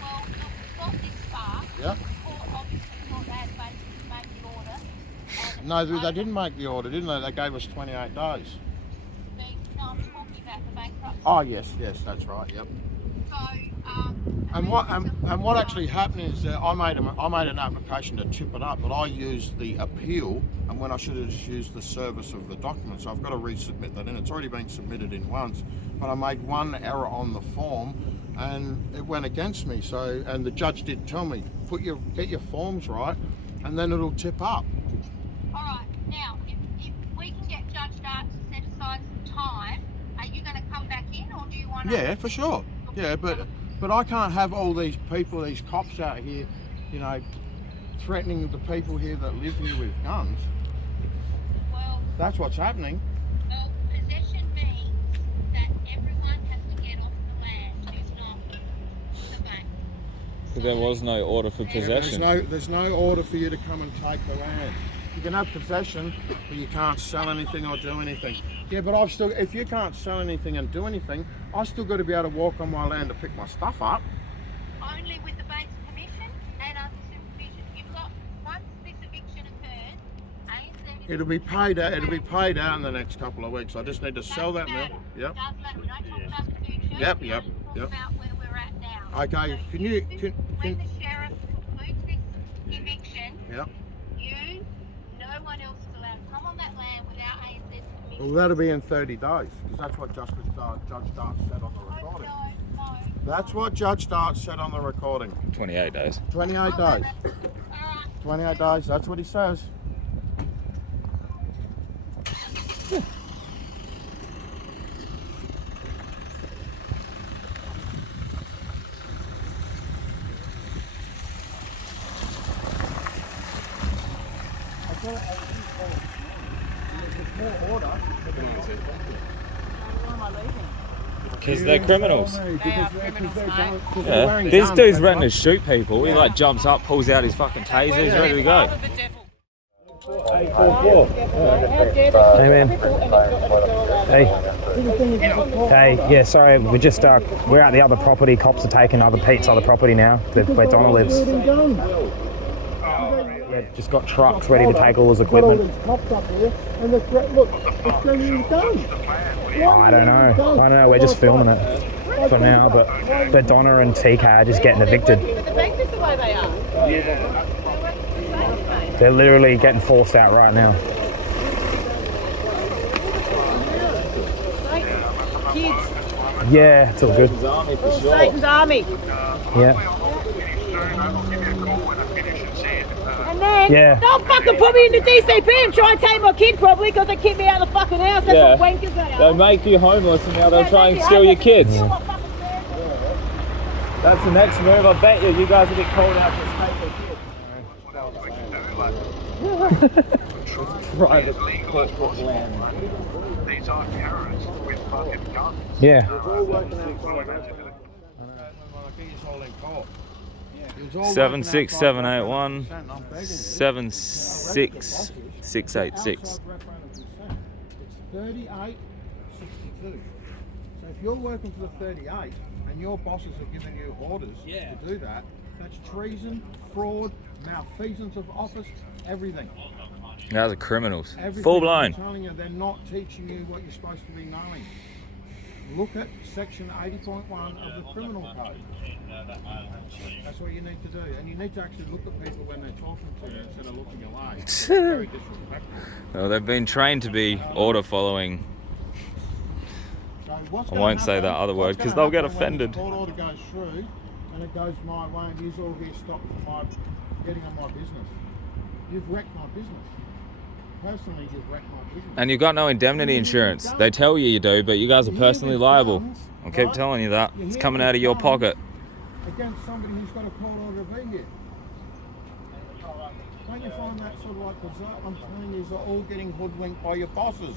Well, look, we've got this far. Yeah. The court obviously thought they had made the order. No, they didn't make the order, didn't they? They gave us 28 days. No, I'm talking about the bankruptcy. Oh, yes, that's right, yep. So, And what actually happened is that I made an application to tip it up, but I used the appeal, and when I should have just used the service of the document, so I've got to resubmit that in. It's already been submitted in once, but I made one error on the form, and it went against me. So, and the judge did tell me, get your forms right, and then it'll tip up. alright, now, if we can get Judge Dart to set aside some time, are you going to come back in, or do you want to... Yeah, for sure. Yeah, but But I can't have all these people, these cops out here, you know, threatening the people here that live here with guns. Well, That's what's happening. well, possession means that everyone has to get off the land who's not the bank. But there was no order for possession. There's no order for you to come and take the land. You can have possession, but you can't sell anything or do anything. Yeah, but if you can't sell anything and do anything, I've still got to be able to walk on my land to pick my stuff up. Only with the bank's permission and under supervision. You've got, once this eviction occurs, ANZ... It'll be paid out in the next couple of weeks. I just need to sell that mill. Yep. Doesn't matter. We don't talk about the future. Yep. We talk about where we're at now. Okay, So can you... when the sheriff concludes this eviction, Yep. you, no one else is allowed to come on that land without ANZ's permission. Well, that'll be in 30 days, because that's what Judge Dart said on the recording. No. That's what Judge Dart said on the recording. 28 days. 28 days. Alright. 28 days, that's what he says. Because they're criminals. They're Yeah. wearing This guns, dude's that's threatening right. to shoot people. He like jumps up, pulls out his fucking taser, he's ready to go. Hey man. Hey, yeah, sorry, we're just we're at the other property. Cops are taking Pete's other property now, where Donna lives. Yeah, just got trucks ready to take all his equipment. I don't know. We're just filming it for now, but Donna and TK are just getting evicted. But the bank is the way they are. Yeah. They're literally getting forced out right now. Kids. Yeah, it's all good. Satan's army. Yeah. And then Yeah. they'll fucking put me in the DCP and try and take my kid probably because they kicked me out of the fucking house. That's Yeah. what wankers they are. They'll make you homeless and now they'll Yeah, try and make steal you your kids. You know what fucking fair is? That's the next move. I bet you guys will get called out to take their kids. Private corporate land. These are terrorists with fucking guns. Yeah. Seven six seven 76686. 38.62. So if you're working for the 38 and your bosses are giving you orders to do that, that's treason, fraud, malfeasance of office, everything. Guys are criminals. Everything. Full blown. I'm telling you, they're not teaching you what you're supposed to be knowing. Look at section 80.1 of the criminal code. That's what you need to do. And you need to actually look at people when they're talking to you instead of looking away. It's very disrespectful. Well, they've been trained to be order following. So what's I gonna won't say happen- that other word what's because gonna they'll get happen when offended. the court order goes through and it goes my way and you all here stop for my getting on my business. You've wrecked my business. Personally, you've wrecked my business. And you've got no indemnity insurance. They tell you you do, but you guys are You're here personally with liable. guns, I'll keep right? telling you that. You're It's here coming with out of your guns pocket. Against somebody who's got a court order to be here. Don't you find that sort of like bizarre? I'm telling you, you're all getting hoodwinked by your bosses.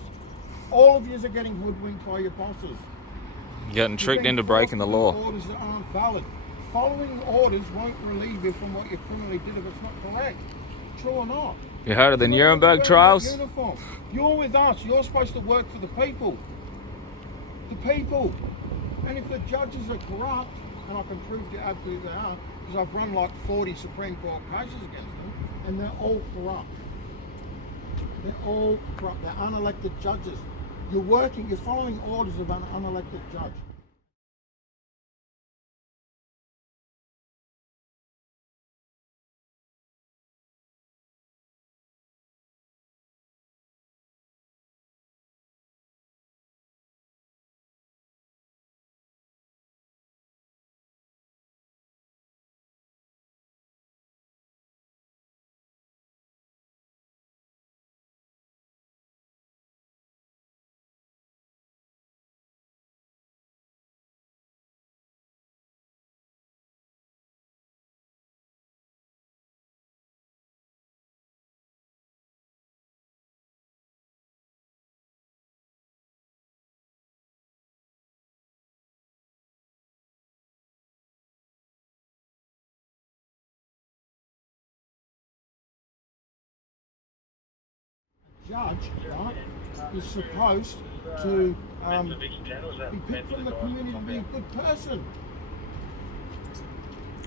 All of you are getting hoodwinked by your bosses. Getting tricked into breaking the law. Orders that aren't valid. Following orders won't relieve you from what you criminally did if it's not correct. True or not? You heard of the You're Nuremberg wearing trials? that uniform. You're with us. You're supposed to work for the people. The people. And if the judges are corrupt, and I can prove to you absolutely they are, because I've run like 40 Supreme Court cases against them, and they're all corrupt. They're all corrupt. They're unelected judges. You're following orders of an unelected judge. judge, right, is supposed to be picked from the community to be a good person.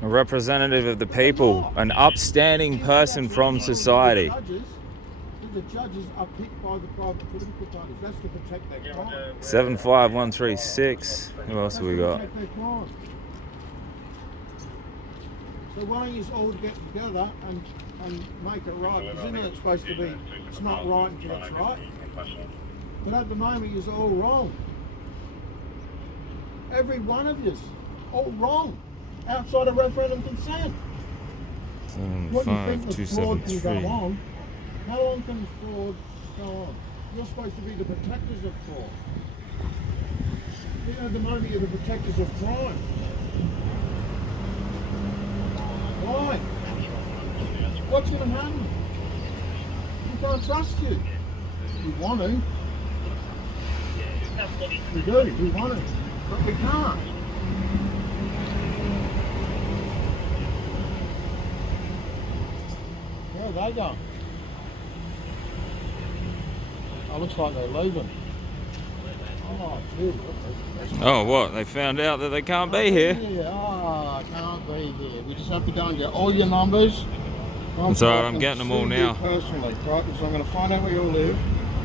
A representative of the people, an upstanding person from society. The judges are picked by the private political parties. That's to protect their crime. 75136. Who else have we got? Protect their crime. So why don't you all get together and make it right? Because isn't it supposed to be, it's not right until it's right? But at the moment, you're all wrong. Every one of you's all wrong. Outside of referendum consent. What do you think the fraud can go on? How long can fraud go on? You're supposed to be the protectors of fraud. At the moment, you're the protectors of crime. Why? What's going to happen? We can't trust you. We want to. We do. We want to. But we can't. Where are they going? Oh, looks like they're leaving. Oh, dude. Oh, what? They found out that they can't be here. Oh, can't be here. We just have to go and get all your numbers. It's alright, I'm getting them all now. Personally, right? Because I'm going to find out where you all live.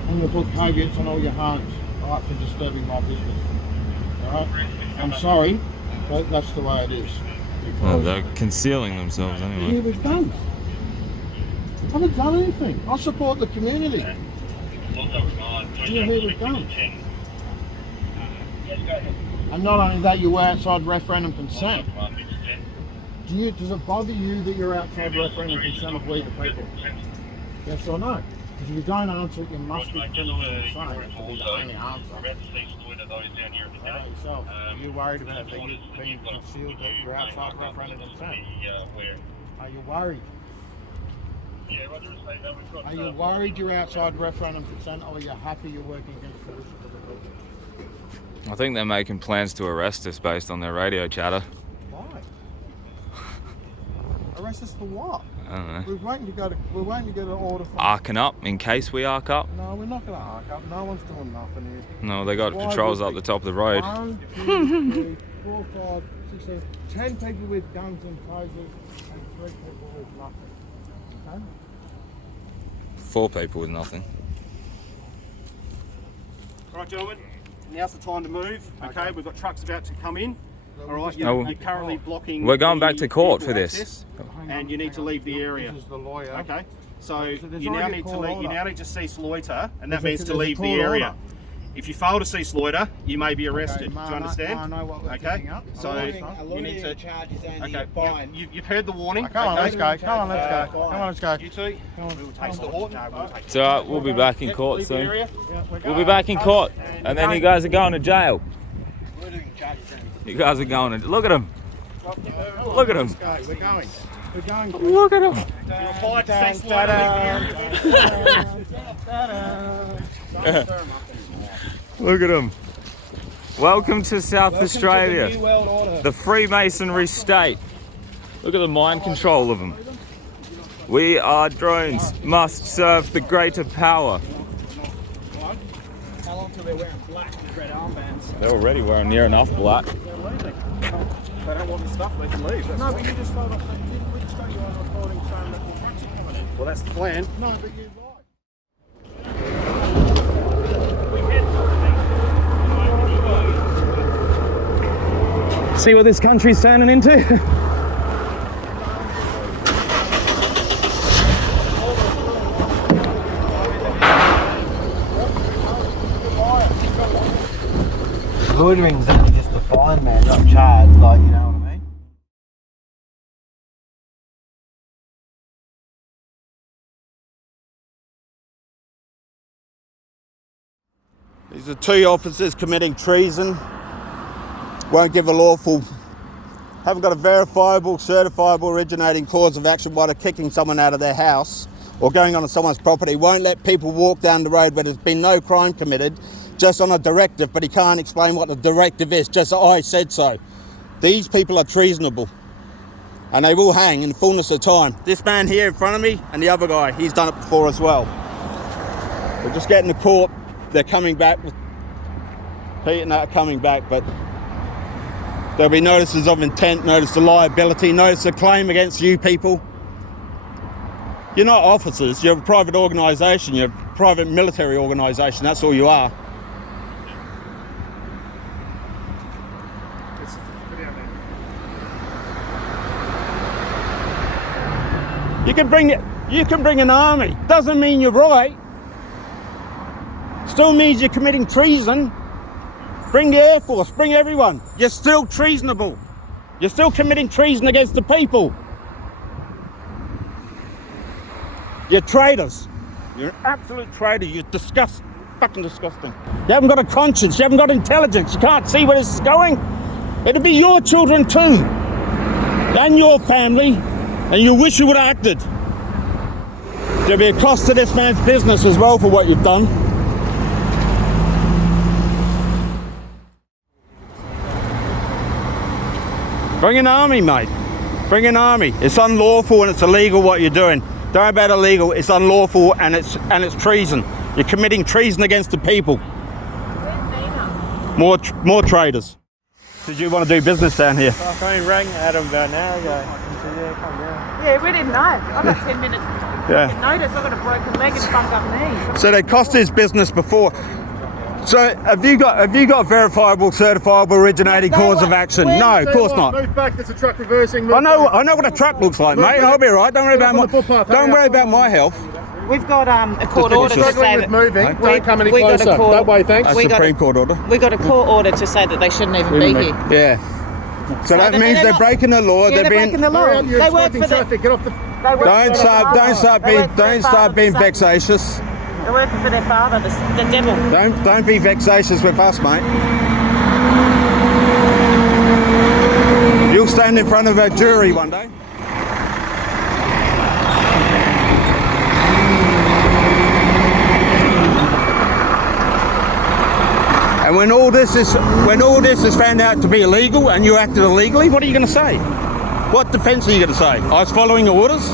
I'm going to put caveats on all your homes, right, for disturbing my business. Alright? I'm sorry, but that's the way it is. Well, they're concealing themselves anyway. Here we've done. I haven't done anything. I support the community. Here we've done. And not only that, you were outside referendum consent. Does it bother you that you're outside referendum consent of we the people? Yes or no? Because if you don't answer it, you must be criminally insane. That will be the only answer. Yourself, are you worried about being concealed that you're outside referendum consent? Are you worried? Are you worried you're outside referendum consent, or are you happy you're working against the wishes of the people? I think they're making plans to arrest us based on their radio chatter. Why? Arrest us for what? I don't know. We're waiting to get an order from... Arcing up in case we arc up. No, we're not going to arc up. No one's doing nothing here. No, they got patrols up the top of the road. 1, 2, 3, 4, 5, 6, 7, 10 people with guns and tasers and 3 people with nothing. Okay? 4 people with nothing. All right, gentlemen. Now's the time to move. Okay, we've got trucks about to come in. All right, No. you're currently blocking. We're going back the to court vehicle for this. access, and you need to leave the area. This is the lawyer. Okay, so there's you now already a need to court leave. You order. now need to cease loiter, and that There's means a to leave the court area. order. If you fail to cease loiter, you may be arrested. Okay, Do you understand? I know what we're Okay, picking up. so you need to. charge is only Okay, a fine. you've heard the warning. Come on, okay? let's go. Come on, let's go. Come on, let's go. You two, Mr. Horton. It's alright, we'll be back in court Leave the soon. area. We'll be back in court, and then you guys are going to jail. You guys are going to... Look at them. Look at them. We're going. We're going. Look at them. You applied to cease loiter. Look at them. Welcome to South Welcome Australia, to the New World Order. the Freemasonry state. Look at the mind control of them. We are drones, must serve the greater power. How long till they're wearing black and red armbands? They're already wearing near enough black. They're leaving. If they don't want the stuff, they can leave. That's No, fine. but you just told us that you didn't. We just got you on recording saying that the trucks are coming in. Well, that's the plan. No, but you lied. See what this country's turning into? Loitering's only just a fine, man, not charged, like, you know what I mean? These are 2 officers committing treason. Won't give a lawful, haven't got a verifiable, certifiable, originating cause of action why they're kicking someone out of their house or going onto someone's property. Won't let people walk down the road where there's been no crime committed, just on a directive, but he can't explain what the directive is, just I said so. These people are treasonable, and they will hang in the fullness of time. This man here in front of me and the other guy, he's done it before as well. We're just getting the court. They're coming back. Pete and that are coming back, but there'll be notices of intent, notice of liability, notice of claim against you people. You're not officers, you're a private organisation, you're a private military organisation, that's all you are. You can bring an army, doesn't mean you're right. Still means you're committing treason. Bring the Air Force, bring everyone. You're still treasonable. You're still committing treason against the people. You're traitors. You're an absolute traitor. You're fucking disgusting. You haven't got a conscience. You haven't got intelligence. You can't see where this is going. It'll be your children too, and your family, and you wish you would have acted. There'll be a cost to this man's business as well for what you've done. Bring an army, mate. Bring an army. It's unlawful and it's illegal what you're doing. Don't worry about illegal, it's unlawful and it's treason. You're committing treason against the people. Where's Nina? More traitors. Did you want to do business down here? I only rang Adam about an hour ago. He said, yeah, come down. Yeah, we didn't know. I got 10 minutes notice. I got a broken leg and fucked up knee. So they cost his business before. So have you got verifiable, certifiable, originating cause of action? No, of course not. Move back. There's a truck reversing. I know what a truck looks like, mate. I'll be all right. Don't worry about my health. We've got a court order to say that moving. Don't come any closer. That way, thanks. A Supreme Court order. We got a court order to say that they shouldn't even be here. Yeah. So that means they're breaking the law. Yeah, they're breaking the law. They work for the. Get off the. Don't start being vexatious. They're working for their father, the devil. Don't be vexatious with us, mate. You'll stand in front of a jury one day. And when all this is found out to be illegal and you acted illegally, what are you going to say? What defence are you going to say? I was following orders?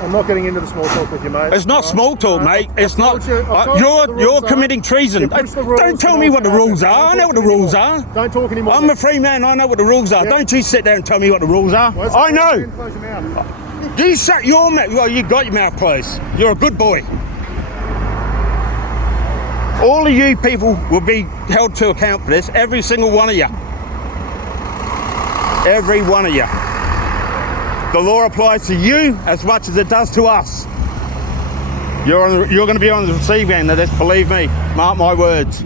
I'm not getting into the small talk with you, mate. It's not small talk, mate. It's not. You're committing treason. Don't tell me what the rules are. I know what the rules are. Don't talk anymore. I'm a free man. I know what the rules are. Don't you sit there and tell me what the rules are. I know. Close your mouth. You shut your mouth. Well, you got your mouth closed. You're a good boy. All of you people will be held to account for this. Every single one of you. Every one of you. The law applies to you as much as it does to us. You're going to be on the receiving end of this, believe me. Mark my words.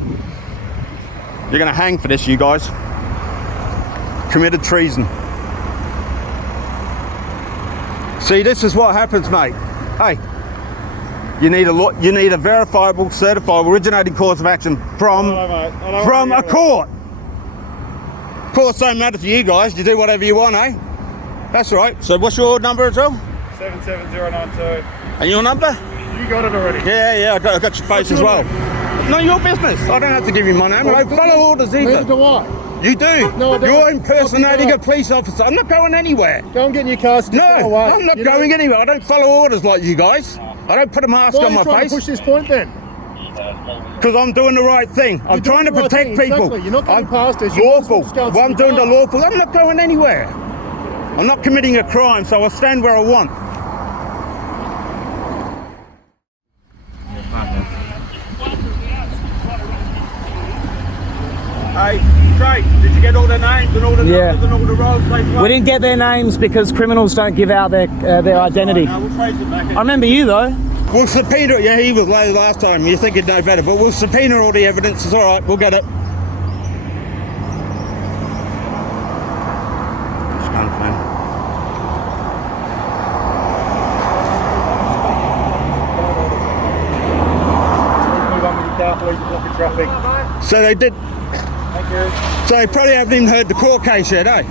You're going to hang for this, you guys. Committed treason. See, this is what happens, mate. Hey, you need a verifiable, certifiable, originating cause of action from a court. Courts don't matter to you guys. You do whatever you want, eh? That's right. So what's your number as well? 77092. And your number? You got it already. Yeah, I got your face as well. No, your business. I don't have to give you my name. I don't follow orders either. Neither do I. You do. No, I don't. You're impersonating a police officer. I'm not going anywhere. Go and get in your car. No, I'm not going anywhere. I don't follow orders like you guys. I don't put a mask on my face. Why are you trying to push this point then? Because I'm doing the right thing. I'm trying to protect people. Exactly. You're not going past us. Lawful. Well, I'm doing the lawful. I'm not going anywhere. I'm not committing a crime, so I'll stand where I want. Hey, Craig, did you get all the names and all the numbers and all the roles they play? We didn't get their names because criminals don't give out their identity. No, we'll trace it back in. I remember you though. We'll subpoena, yeah, he was late last time. You think you'd know better, but we'll subpoena all the evidence. It's all right, we'll get it. So they did. Thank you. So they probably haven't even heard the court case yet, eh?